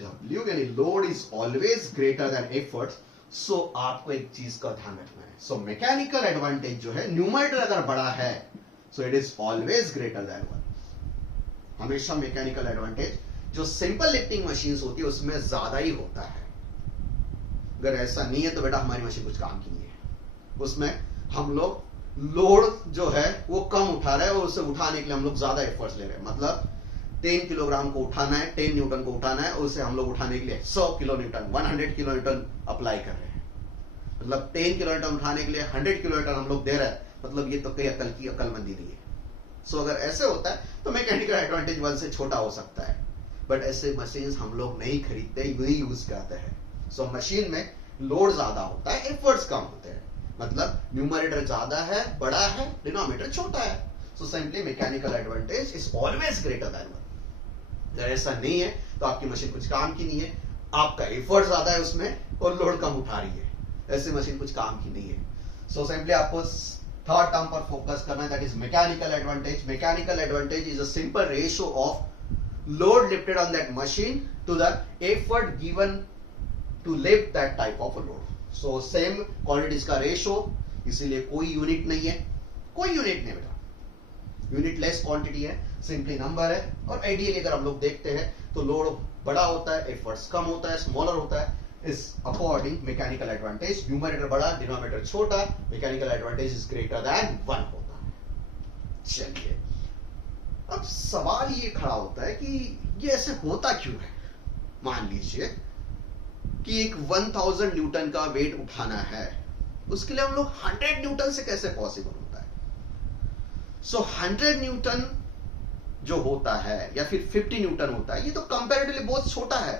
W यानी load is always greater than effort. So आपको एक चीज का ध्यान रखना है. सो मैकेनिकल एडवांटेज जो है, न्यूमरेटर अगर बड़ा है सो it is always greater then 1. हमेशा मैकेनिकल एडवांटेज जो सिंपल लिफ्टिंग मशीन्स होती है उसमें ज्यादा ही होता है. अगर ऐसा नहीं है तो बेटा हमारी मशीन कुछ काम की नहीं है. उसमें हम लोग लोड जो है वो कम उठा रहे हैं और उसे उठाने के लिए हम लोग ज्यादा एफर्ट्स ले रहे हैं. मतलब 10 किलोग्राम को उठाना है, 10 न्यूटन को उठाना है, उसे हम लोग उठाने के लिए 100 kilo Newton 100 kilo Newton apply कर रहे हैं. मतलब 10 किलो न्यूटन उठाने के लिए 100 किलो न्यूटन हम लोग दे रहे हैं. मतलब ये तो कई अकल की अकलमंदी नहीं है. सो अगर ऐसे होता है तो मैकेनिकल एडवांटेज 1 से छोटा हो सकता है, बट ऐसे मशीन हम लोग नहीं खरीदते, यही यूज करते हैं. सो मशीन में लोड ज्यादा होता है, एफर्ट्स कम होते हैं. मतलब न्यूमरेटर ज्यादा है, बड़ा है, डिनोमिनेटर छोटा है. So simply mechanical advantage is always greater then 1. अगर ऐसा नहीं है तो आपकी मशीन कुछ काम की नहीं है, आपका एफर्ट ज्यादा है उसमें और लोड कम उठा रही है, ऐसी मशीन कुछ काम की नहीं है. सो सिंपली आपको थर्ड टर्म पर फोकस करना है, that is mechanical advantage. Mechanical advantage is a simple ratio of load lifted on that machine to the effort given to lift that type of load. So same quantities का ratio, इसीलिए कोई unit नहीं है, कोई unit नहीं बेटा, unitless quantity है, simply number है. और आइडियली अगर हम लोग देखते हैं तो लोड बड़ा होता है, एफर्ट्स कम होता है, स्मॉलर होता है. इस अकॉर्डिंग मैकेनिकल एडवांटेज, न्यूमरेटर बड़ा, डिनोमिनेटर छोटा, mechanical advantage is greater than 1 होता है. चलिए, अब सवाल ये खड़ा होता है कि ये ऐसे होता क्यों है. मान लीजिए कि एक 1000 न्यूटन का वेट उठाना है, उसके लिए हम लोग 100 न्यूटन से कैसे पॉसिबल होता है? सो 100 न्यूटन जो होता है या फिर 50 न्यूटन होता है, ये तो कंपैरेटिवली बहुत छोटा है,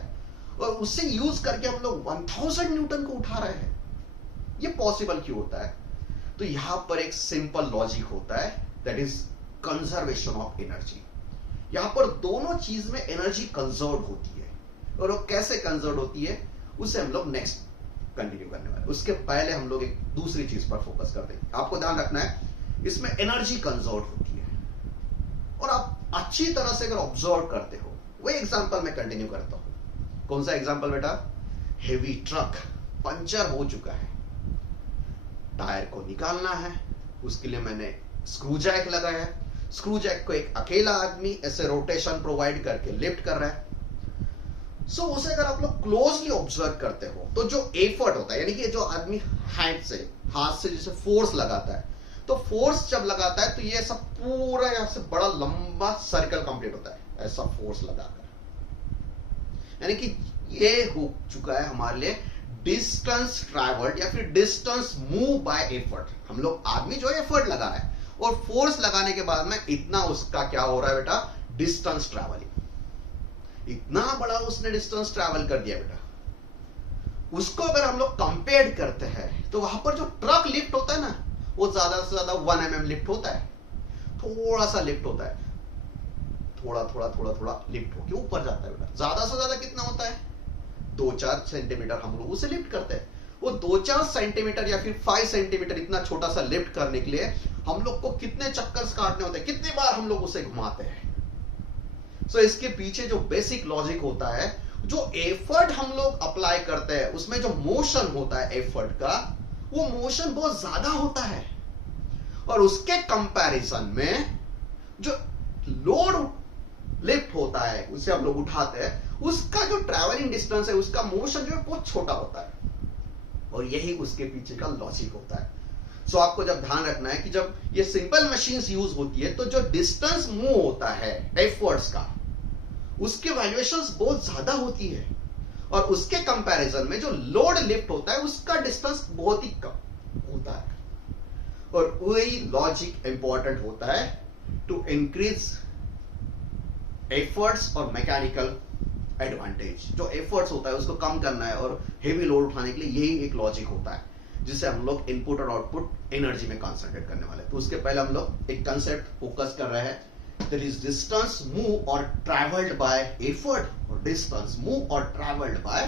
और उससे यूज करके हम लोग 1000 न्यूटन को उठा रहे हैं। ये पॉसिबल क्यों होता है? तो यहां पर एक सिंपल लॉजिक होता है, that is conservation of energy. यहां पर दोनों चीज में एनर्जी कंजर्व होती है, और वो कैसे कंजर्व होती है उसे हम लोग नेक्स्ट कंटिन्यू करने वाले। उसके पहले हम लोग एक दूसरी चीज पर फोकस करते हैं। आपको ध्यान रखना है, इसमें एनर्जी कंजर्व होती है, और आप अच्छी तरह से अगर ऑब्जर्व करते हो, वही एग्जांपल मैं कंटिन्यू करता हूं। कौन सा एग्जांपल बेटा? हेवी ट्रक पंचर हो चुका है, टायर को निकालना है, उसके लिए मैंने स्क्रू जैक लगाया है। स्क्रू जैक को एक अकेला आदमी ऐसे रोटेशन प्रोवाइड करके लिफ्ट कर रहा है। सो उसे अगर आप लोग क्लोजली ऑब्जर्व करते हो, तो जो एफर्ट होता है, यानी कि जो आदमी हाथ से जैसे फोर्स लगाता है, तो फोर्स जब लगाता है तो ये सब पूरा यहां से बड़ा लंबा सर्कल कंप्लीट होता है, ऐसा फोर्स लगाकर, यानी कि ये हो चुका है हमारे लिए डिस्टेंस ट्रैवल्ड या फिर डिस्टेंस मूव बाय एफर्ट। हम लोग आदमी जो एफर्ट लगा रहा है और फोर्स लगाने के बाद में इतना उसका क्या हो रहा है बेटा? Distance travelling. इतना बड़ा उसने डिस्टेंस ट्रैवल कर दिया बेटा। उसको अगर हम लोग कंपेयर करते हैं तो वहां पर जो ट्रक लिफ्ट होता है ना, वो ज्यादा से ज्यादा 1 mm लिफ्ट होता है, थोड़ा सा लिफ्ट होता है, थोड़ा थोड़ा थोड़ा थोड़ा लिफ्ट होकर ऊपर जाता है बेटा। ज्यादा से ज्यादा कितना होता है? 2-4 सेंटीमीटर हम लोग उसे लिफ्ट करते हैं। वो 2-4 सेंटीमीटर या फिर 5 सेंटीमीटर इतना छोटा सा लिफ्ट करने के लिए हम लोग को कितने चक्कर काटने होते हैं, कितनी बार हम लोग उसे घुमाते हैं। सो इसके पीछे जो बेसिक लॉजिक होता है, जो एफर्ट हम लोग अप्लाई करते हैं, उसमें जो मोशन होता है एफर्ट का, वो मोशन बहुत ज्यादा होता है, और उसके कंपैरिजन में जो लोड लिफ्ट होता है, उसे हम लोग उठाते हैं, उसका जो ट्रैवलिंग डिस्टेंस है, उसका मोशन जो है बहुत छोटा होता है, और यही उसके पीछे का लॉजिक होता है। सो आपको जब ध्यान रखना है कि जब ये सिंपल मशीन्स यूज होती है, तो जो डिस्टेंस मूव होता है एफर्ट्स का, उसके वैल्यूएशंस बहुत ज्यादा होती है, और उसके कंपैरिजन में जो लोड लिफ्ट होता है, उसका डिस्टेंस बहुत ही कम होता है। और वही लॉजिक इंपॉर्टेंट होता है टू इंक्रीज एफर्ट्स और मैकेनिकल एडवांटेज। जो एफर्ट्स होता है उसको कम करना है, और हेवी लोड उठाने के लिए यही एक लॉजिक होता है, जिससे हम लोग इनपुट और आउटपुट एनर्जी में कंसंट्रेट करने वाले। तो उसके पहले हम लोग एक कंसेप्ट फोकस कर रहे हैं, दैट इज डिस्टेंस मूव और ट्रैवल्ड बाय एफर्ट, और डिस्टेंस मूव और travelled by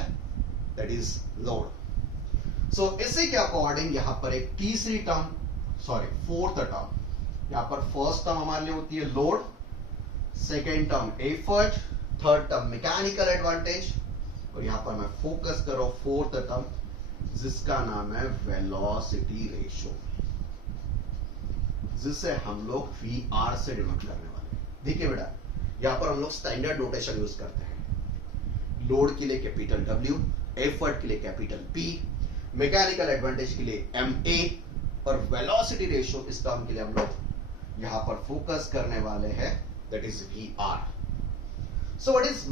that is load. So इसी के अकॉर्डिंग यहां पर एक तीसरी टर्म, फोर्थ टर्म, यहां पर फर्स्ट टर्म हमारे लिए होती है load, second term effort, third term mechanical advantage, और यहां पर मैं फोकस कर रहा हूं फोर्थ टर्म, जिसका नाम है वेलोसिटी रेशियो, जिसे हम लोग VR से डिनोट करने वाले हैं। देखिए बेटा, यहां पर हम लोग स्टैंडर्ड नोटेशन यूज करते हैं। लोड के लिए कैपिटल W, एफर्ट के लिए कैपिटल P, मैकेनिकल एडवांटेज के लिए MA, और वेलोसिटी रेशियो इस टर्म के लिए हम लोग यहां पर फोकस करने वाले हैं, that is VR। So what is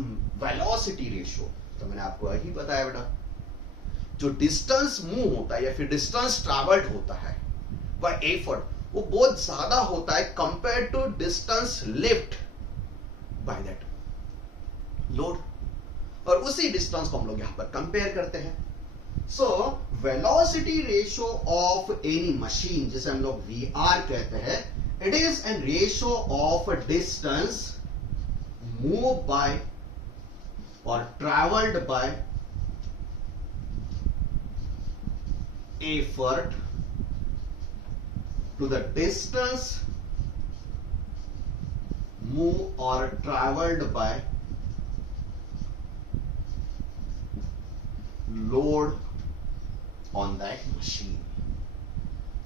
velocity ratio? तो मैंने आपको यही बताया बेटा, जो डिस्टेंस मूव होता है या फिर डिस्टेंस ट्रैवल्ड होता है वह एफर्ट, वो बहुत ज्यादा होता है compare to distance lift by that load, और उसी डिस्टेंस को हम लोग यहां पर कंपेयर करते हैं। So velocity ratio of any machine, जिसे हम लोग VR कहते हैं, it is an ratio of distance move by और travelled by effort to the distance move or traveled by load on that machine।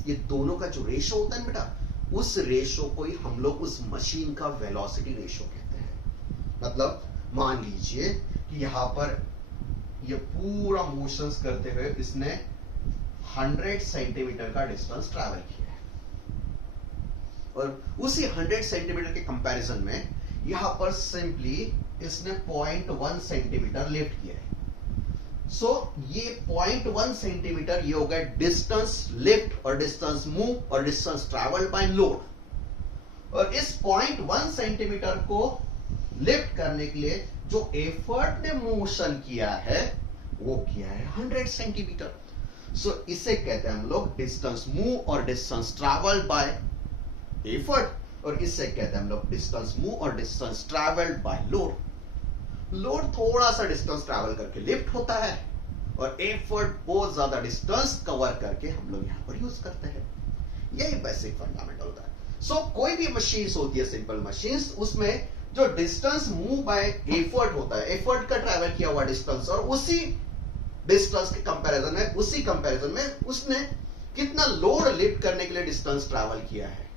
ये दोनों का जो रेशो होता है बेटा, उस रेशो को ही हम लोग उस मशीन का वेलोसिटी रेशो कहते हैं। मतलब मान लीजिए कि यहां पर ये पूरा मोशंस करते हुए इसने 100 सेंटीमीटर का डिस्टेंस ट्रैवल किया है, और उसी 100 सेंटीमीटर के कंपैरिजन में यहां पर सिंपली इसने 0.1 सेंटीमीटर लिफ्ट किया है। सो ये 0.1 सेंटीमीटर ये हो गया डिस्टेंस लिफ्ट और डिस्टेंस मूव और डिस्टेंस ट्रैवल बाय लोड। और इस 0.1 सेंटीमीटर को लिफ्ट करने के लिए जो एफर्ट ने मोशन किया है वो किया है 100 सेंटीमीटर। सो इसे कहते हैं हम लोग डिस्टेंस मूव और डिस्टेंस ट्रैवल बाय एफर्ट, और इससे कहते हैं हम लोग डिस्टेंस मूव और distance travel by load. Load थोड़ा सा डिस्टेंस ट्रैवल करके लिफ्ट होता है और एफर्ट बहुत ज्यादा डिस्टेंस कवर करके हम लोग यहां पर यूज करते हैं। यही बेसिक फंडामेंटल होता है। सो कोई भी मशीन्स होती है, सिंपल मशीन्स, उसमें जो डिस्टेंस मूव बाय एफर्ट होता है, एफर्ट का ट्रैवल किया हुआ डिस्टेंस, और उसी डिस्टेंस के कंपैरिजन में उसने कितना लोड लिफ्ट करने के लिए डिस्टेंस ट्रैवल किया है,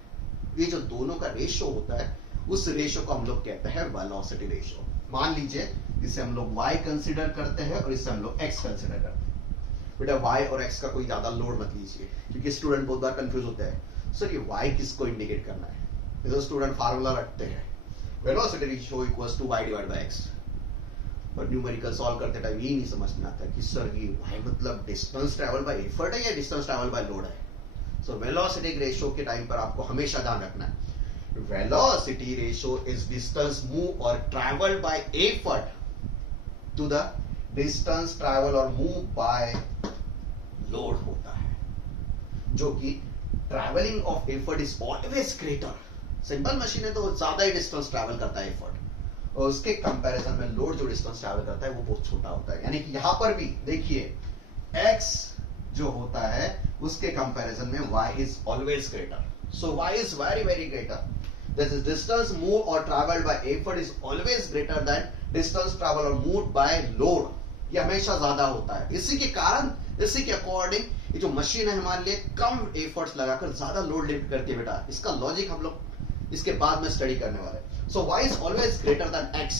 ये जो दोनों का रेशियो होता है उस रेशियो को हम लोग कहते हैं वेलोसिटी रेशियो। मान लीजिए इसे हम लोग y कंसीडर करते हैं और इसे हम लोग x कंसीडर करते हैं। बेटा y और x का कोई ज्यादा लोड मत लीजिए, क्योंकि स्टूडेंट बहुत बार कंफ्यूज होते हैं, सर ये y किसको इंडिकेट करना है। तो स्टूडेंट फार्मूला रखते हैं velocity ratio equals to y divide by x, और न्यूमेरिकल सॉल्व करते टाइम ये नहीं समझ में आता कि सर ये y मतलब डिस्टेंस ट्रैवल बाय एफर्ट है या डिस्टेंस ट्रैवल बाय लोड है। सो वेलोसिटी रेशियो के टाइम पर आपको हमेशा ध्यान रखना है velocity ratio is distance move or travel by effort to the distance travel or move by load होता है, जो कि traveling of effort is always greater। Simple machine है तो ज्यादा ही डिस्टेंस ट्रैवल करता है एफर्ट, और उसके कंपैरिजन में लोड जो डिस्टेंस ट्रैवल करता है वो बहुत छोटा होता है। यानी कि यहां पर भी देखिए x जो होता है उसके कंपैरिजन में y is always greater, so y is very very greater। This is distance moved or traveled by effort is always greater than distance traveled or moved by load। ये हमेशा ज्यादा होता है। इसी के कारण, इसी के अकॉर्डिंग ये जो मशीन है हमारे लिए कम एफर्ट्स लगाकर ज्यादा लोड लिफ्ट करती है। बेटा इसका लॉजिक हम लोग इसके बाद में स्टडी करने वाले हैं। सो y is always greater than x,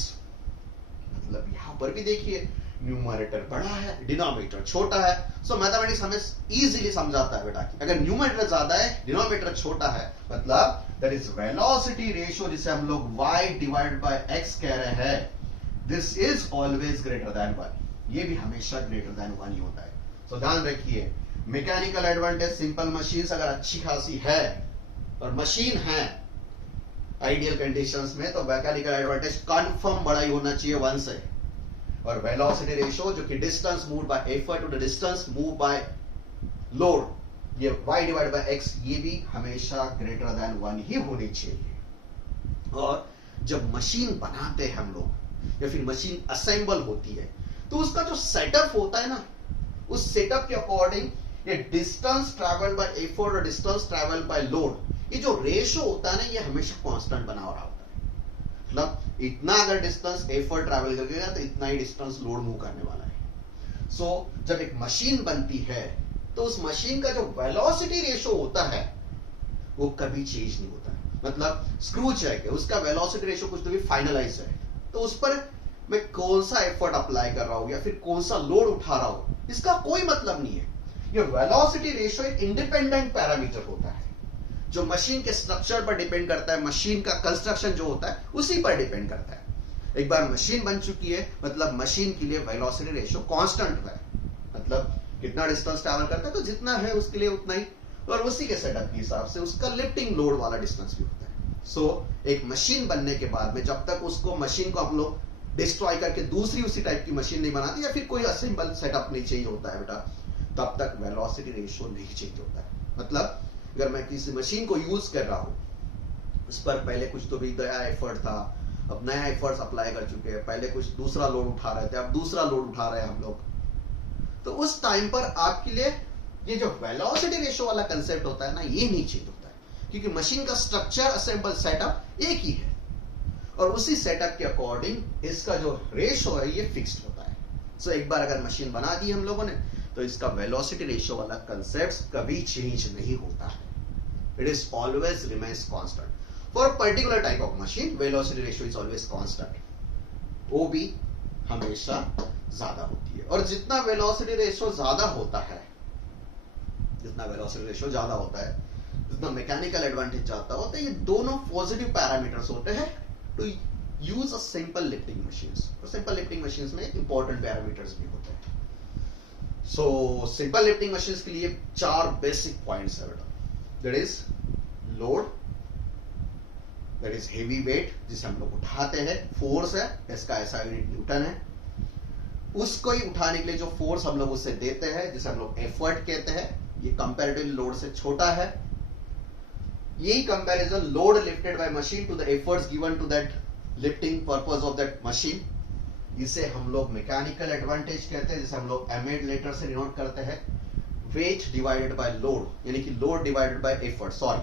मतलब यहां पर भी देखिए न्यूमरेटर बड़ा है, डिनोमिनेटर छोटा है। सो मैथमेटिक्स हमें इजीली समझाता है बेटा कि अगर न्यूमरेटर ज्यादा है, डिनोमिनेटर छोटा है, मतलब दैट इज वेलोसिटी रेशियो, जिसे हम लोग y डिवाइड बाय x कह रहे हैं, this is always greater then 1। ये भी हमेशा ग्रेटर देन 1 ही होता है। सो ध्यान रखिए मैकेनिकल एडवांटेज, सिंपल मशीन्स अगर अच्छी खासी है और मशीन है आइडियल कंडीशंस में, तो मैकेनिकल एडवांटेज कंफर्म बड़ा ही होना चाहिए 1 से। और वेलोसिटी रेशियो जो कि distance move by effort to the distance move by load, ये y डिवाइड बाय x, ये भी हमेशा ग्रेटर देन 1 ही होनी चाहिए। और जब मशीन बनाते हैं हम लोग या फिर मशीन असेंबल होती है तो उसका जो सेटअप होता है ना, उस सेटअप के अकॉर्डिंग ये डिस्टेंस ट्रैवल बाय एफर्ट और डिस्टेंस ट्रैवल बाय लोड, ये जो रेशियो होता है ना, ये हमेशा कांस्टेंट बना रहा होता है। मतलब इतना अगर डिस्टेंस एफर्ट ट्रैवल करेगा तो इतना ही डिस्टेंस लोड मूव करने वाला है। सो जब एक मशीन बनती है तो उस मशीन का जो वेलोसिटी रेशियो होता है वो कभी चेंज नहीं होता है। मतलब स्क्रू चेक है, उसका वेलोसिटी रेशियो कुछ तो भी फाइनलाइज है, तो उस पर मैं कौन सा एफर्ट अप्लाई कर रहा हूं या फिर कौन सा लोड उठा रहा हूं, इसका कोई मतलब नहीं है। ये वेलोसिटी रेशियो एक इंडिपेंडेंट पैरामीटर होता है जो मशीन के स्ट्रक्चर पर डिपेंड करता है, मशीन का कंस्ट्रक्शन जो होता है उसी पर डिपेंड करता है। एक बार मशीन बन चुकी है मतलब मशीन के लिए वेलोसिटी रेशियो कांस्टेंट है, मतलब कितना डिस्टेंस ट्रैवल करता है तो जितना है उसके लिए उतना ही, और उसी के सेटअप के हिसाब से उसका लिफ्टिंग लोड वाला डिस्टेंस भी होता है। सो एक मशीन बनने के बाद में जब तक उसको मशीन को हम लोग डिस्ट्रॉय करके दूसरी उसी टाइप की मशीन नहीं बनाती या फिर कोई असेंबल सेटअप नहीं चाहिए होता है बेटा, तब तक वेलोसिटी रेशियो नहीं चेंज होता है। मतलब अगर मैं किसी मशीन को यूज कर रहा हूं, उस पर पहले कुछ तो भी नया एफर्ट था, अब नया एफर्ट अप्लाई कर चुके हैं, पहले कुछ दूसरा लोड उठा रहे थे, अब दूसरा लोड उठा रहे हैं हम लोग, तो उस टाइम पर आपके लिए ये जो वेलोसिटी रेशियो वाला कंसेप्ट होता है ना, ये नहीं चेंज होता है, क्योंकि मशीन का स्ट्रक्चर असेंबल सेटअप एक ही है और उसी सेटअप के अकॉर्डिंग इसका जो रेशियो है ये फिक्स्ड होता है। सो एक बार अगर मशीन बना दी हम लोगों ने तो इसका वेलोसिटी रेशियो वाला कंसेप्ट कभी चेंज नहीं होता है, it is always remains constant. For particular type of machine velocity ratio is always constant, वो भी हमेशा ज्यादा होती है। और जितना वेलोसिटी रेशियो ज्यादा होता है, जितना वेलोसिटी रेशियो ज्यादा होता है, जितना मैकेनिकल एडवांटेज ज्यादा होता है, ये दोनों पॉजिटिव पैरामीटर्स होते हैं to use a simple lifting machines. और सिंपल लिफ्टिंग मशीन्स में इंपॉर्टेंट पैरामीटर्स भी होते हैं। सो सिंपल लिफ्टिंग मशीन के लिए 4 बेसिक पॉइंट्स है बेटा. That is load, that is heavy weight जिसे हम लोग उठाते हैं, फोर्स है, इसका ऐसा यूनिट न्यूटन है. उसको ही उठाने के लिए जो फोर्स हम लोग उससे देते हैं जिसे हम लोग एफर्ट कहते हैं, ये कंपैरेटिवली लोड से छोटा है. यही comparison load lifted by machine to the efforts given to that lifting purpose of that machine, इसे हम लोग मैकेनिकल एडवांटेज कहते हैं, जिसे हम लोग एमएड लेटर से डिनोट करते हैं. वेट डिवाइडेड बाय लोड, यानी कि load divided by effort, sorry.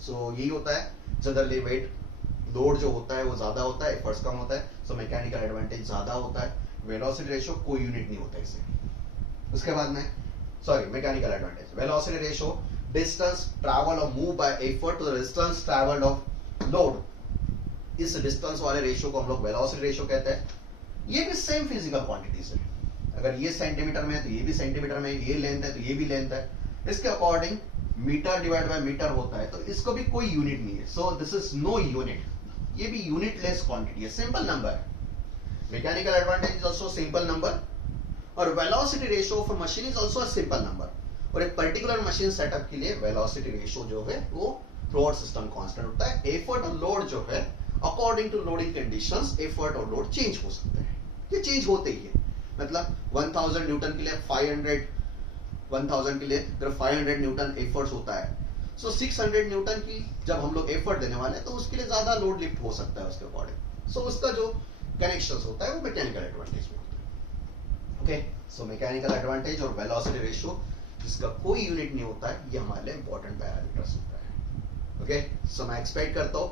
So यही होता है जनरली. वेट लोड जो होता है वो ज्यादा होता है, एफर्ट्स कम होता है, सो मैकेनिकल एडवांटेज ज्यादा होता है. वेलोसिटी रेशियो कोई यूनिट नहीं होता इसे. उसके बाद में sorry mechanical advantage, velocity ratio distance travel और move by effort to the distance travelled of load. इस डिस्टेंस वाले रेशियो को हम लोग वेलोसिटी रेशियो कहते हैं. ये भी सेम फिजिकल क्वांटिटीज है. अगर ये सेंटीमीटर में है तो ये भी सेंटीमीटर में, ये लेंथ है तो ये भी लेंथ है. इसके according metre divide by metre होता है, तो इसको भी कोई यूनिट नहीं है. So this is no unit. ये भी यूनिटलेस क्वांटिटी है, सिंपल नंबर है. Mechanical advantage is also simple number, और velocity ratio for machine is also a simple number. और एक पर्टिकुलर मशीन सेटअप के लिए वेलोसिटी रेशियो जो है वो थ्रू सिस्टम कांस्टेंट होता है. एफर्ट और लोड जो है according to loading conditions effort और लोड चेंज हो सकते हैं. ये चेंज होते ही है. मतलब 1000 न्यूटन के लिए 1000 के लिए 500 न्यूटन एफर्ट्स होता है. सो 600 न्यूटन की जब हम लोग एफर्ट देने वाले हैं तो उसके लिए ज्यादा लोड लिफ्ट हो सकता है उसके अकॉर्डिंग. सो उसका जो कनेक्शंस होता है वो मैकेनिकल एडवांटेज में होता है. ओके, सो मैकेनिकल एडवांटेज और वेलोसिटी रेशियो जिसका कोई यूनिट नहीं होता है, ये हमारे लिए इंपॉर्टेंट पैरामीटर्स होता है. ओके, सो मैं एक्सपेक्ट करता हूं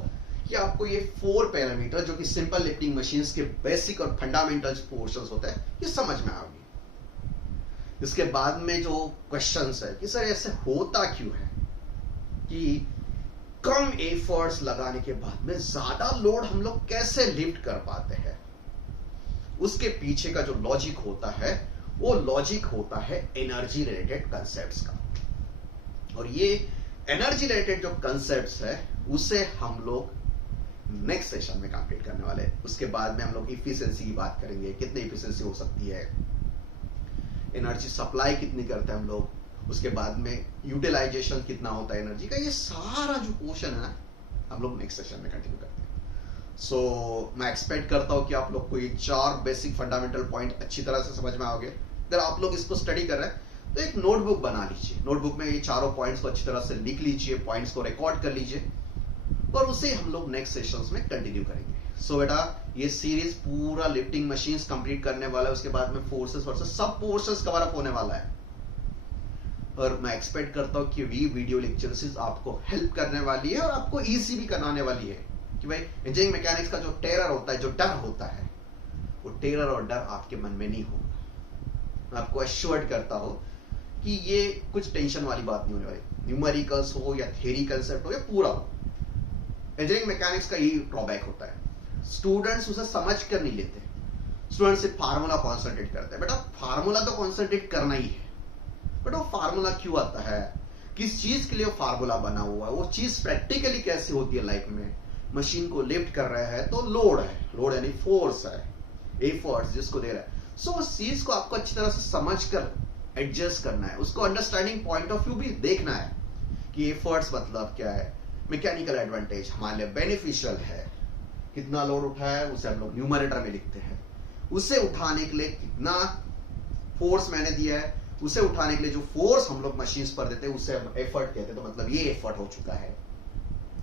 कि आपको ये 4 पैरामीटर जो कि सिंपल लिफ्टिंग मशीन्स के बेसिक और फंडामेंटल पोर्शंस होते हैं, ये समझ में आ गई. इसके बाद में जो क्वेश्चंस है कि सर ऐसे होता क्यों है कि कम एफर्ट्स लगाने के बाद में ज्यादा लोड हम लोग कैसे लिफ्ट कर पाते हैं, उसके पीछे का जो लॉजिक होता है वो लॉजिक होता है एनर्जी रिलेटेड कंसेप्ट्स का. और ये एनर्जी रिलेटेड जो कंसेप्ट्स है उसे हम लोग नेक्स्ट सेशन में कंप्लीट करने वाले हैं. उसके बाद में हम लोग इफिशिएंसी की बात करेंगे, कितनी इफिशिएंसी हो सकती है, एनर्जी सप्लाई कितनी करते हैं हम लोग, उसके बाद में यूटिलाइजेशन कितना होता है एनर्जी का. ये सारा जो पोर्शन है ना हम लोग नेक्स्ट सेशन में कंटिन्यू करते हैं. सो मैं एक्सपेक्ट करता हूं कि आप लोग को ये 4 बेसिक फंडामेंटल पॉइंट अच्छी तरह से समझ में आओगे. अगर आप लोग इसको स्टडी कर रहे हैं तो एक नोटबुक बना लीजिए. नोटबुक में ये चारों पॉइंट्स को अच्छी तरह से लिख लीजिए, पॉइंट्स को रिकॉर्ड कर लीजिए, और उसे हम लोग नेक्स्ट सेशंस में कंटिन्यू करेंगे. सो बेटा ये सीरीज पूरा लिफ्टिंग मशीन्स कंप्लीट करने वाला है. उसके बाद में फोर्सेस वर्सेस सब पोर्शंस कवर अप होने वाला है. और मैं एक्सपेक्ट करता हूं कि ये वीडियो लेक्चर्स आपको हेल्प करने वाली है और आपको इजी भी कराने वाली है कि भाई इंजीनियरिंग मैकेनिक्स का जो टेरर होता है, जो डर होता है, वो टेरर और डर आपके मन में नहीं होगा. मैं आपको एश्योर्ड करता हूं कि ये कुछ टेंशन वाली बात नहीं होने वाली. न्यूमेरिकल्स हो या थ्योरी कंसेप्ट हो या पूरा हो, इंजीनियरिंग मैकेनिक्स का यही ड्रॉबैक होता है, स्टूडेंट्स उसे समझ कर नहीं लेते. स्टूडेंट सिर्फ फार्मूला कॉन्सेंट्रेट करते हैं. बेटा फार्मूला तो कॉन्सेंट्रेट करना ही है, बट वो फार्मूला क्यों आता है, किस चीज के लिए वो फार्मूला बना हुआ है, वो चीज प्रैक्टिकली कैसे होती है लाइफ में. मशीन को लिफ्ट कर रहा है तो लोड है, लोड यानी फोर्स है, एफर्ट्स जिसको दे रहा है. सो उस चीज को आपको अच्छी तरह से समझ कर एडजस्ट करना है, उसको अंडरस्टैंडिंग पॉइंट ऑफ व्यू भी देखना है कि एफर्ट्स मतलब क्या है, मैकेनिकल एडवांटेज हमारे लिए बेनिफिशियल है, कितना लोड उठाया है उसे हम लोग न्यूमरेटर में लिखते हैं, उसे उठाने के लिए कितना फोर्स मैंने दिया है, उसे उठाने के लिए जो फोर्स हम लोग मशीन्स पर देते हैं उसे हम एफर्ट कहते हैं. तो मतलब ये एफर्ट हो चुका है.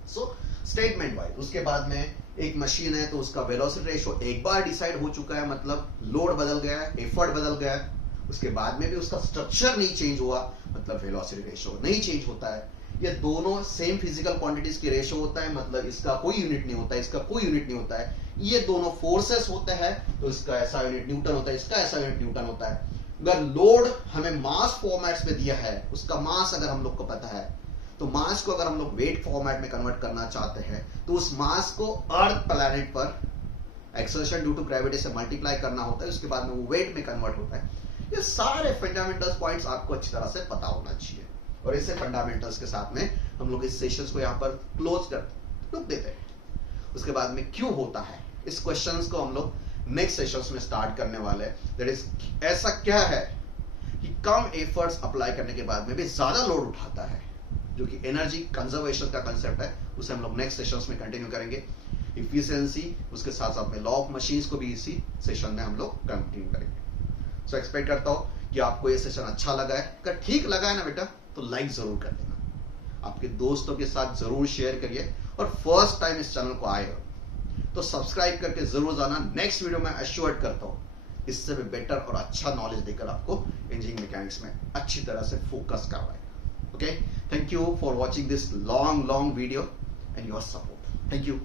सो स्टेटमेंट वाइज उसके बाद में एक मशीन है तो उसका वेलोसिटी रेशियो एक बार डिसाइड हो चुका है, मतलब लोड बदल गया है, एफर्ट बदल गया है. उसके बाद में भी उसका स्ट्रक्चर नहीं चेंज हुआ, मतलब वेलोसिटी रेशियो नहीं चेंज होता है. ये दोनों सेम फिजिकल क्वांटिटीज की रेशियो होता है, मतलब इसका कोई यूनिट नहीं होता है, इसका कोई यूनिट नहीं होता है. ये दोनों फोर्सेस होते हैं तो इसका ऐसा यूनिट न्यूटन होता है, इसका ऐसा यूनिट न्यूटन होता है. अगर लोड हमें मास फॉर्मेट्स में दिया है, उसका मास अगर हम लोग को पता है, तो मास को अगर हम लोग वेट फॉर्मेट में कन्वर्ट करना चाहते हैं तो उस मास को अर्थ प्लैनेट पर एक्सर्शन ड्यू टू ग्रेविटी से मल्टीप्लाई करना होता है, उसके बाद में वो वेट में कन्वर्ट होता है. ये सारे फंडामेंटल्स पॉइंट्स आपको अच्छी तरह से पता होना चाहिए. और इसे फंडामेंटल्स के साथ में हम लोग इस सेशंस को यहाँ पर क्लोज कर रुक देते हैं. उसके बाद में क्यों होता है, इस क्वेश्चंस को हम लोग नेक्स्ट सेशंस में स्टार्ट करने वाले हैं. दैट इज ऐसा क्या है कि कम एफर्ट्स अप्लाई करने के बाद में भी ज्यादा लोड उठाता है, जो कि एनर्जी कंजर्वेशन का कंसेप्ट है, उसे हम लोग नेक्स्ट सेशंस में कंटिन्यू करेंगे। इफिशियंसी, उसके साथ साथ में लॉ ऑफ मशीन्स को भी इसी सेशन में हम लोग कंटिन्यू करेंगे। सो एक्सपेक्ट करता हूं कि आपको ये सेशन अच्छा लगा है। अगर ठीक लगा है ना बेटा, तो लाइक जरूर कर देना, आपके दोस्तों के साथ जरूर शेयर करिए, और फर्स्ट टाइम इस चैनल को आए हो तो सब्सक्राइब करके जरूर जाना। नेक्स्ट वीडियो में एश्योर्ड करता हूं इससे भी बेटर और अच्छा नॉलेज देकर आपको इंजीनियरिंग मैकेनिक्स में अच्छी तरह से फोकस करवाएगा। Okay, thank you for watching this long video and your support. Thank you.